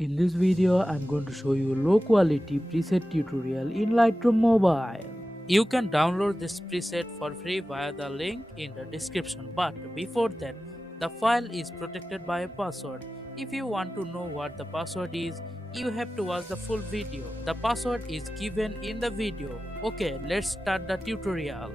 In this video, I'm going to show you low quality preset tutorial in Lightroom Mobile. You can download this preset for free via the link in the description, but before that, the file is protected by a password. If you want to know what the password is, you have to watch the full video. The password is given in the video. Okay, let's start the tutorial.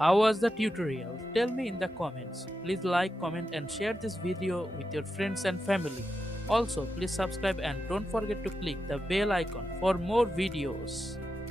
How was the tutorial? Tell me in the comments. Please like, comment and share this video with your friends and family. Also, please subscribe and don't forget to click the bell icon for more videos.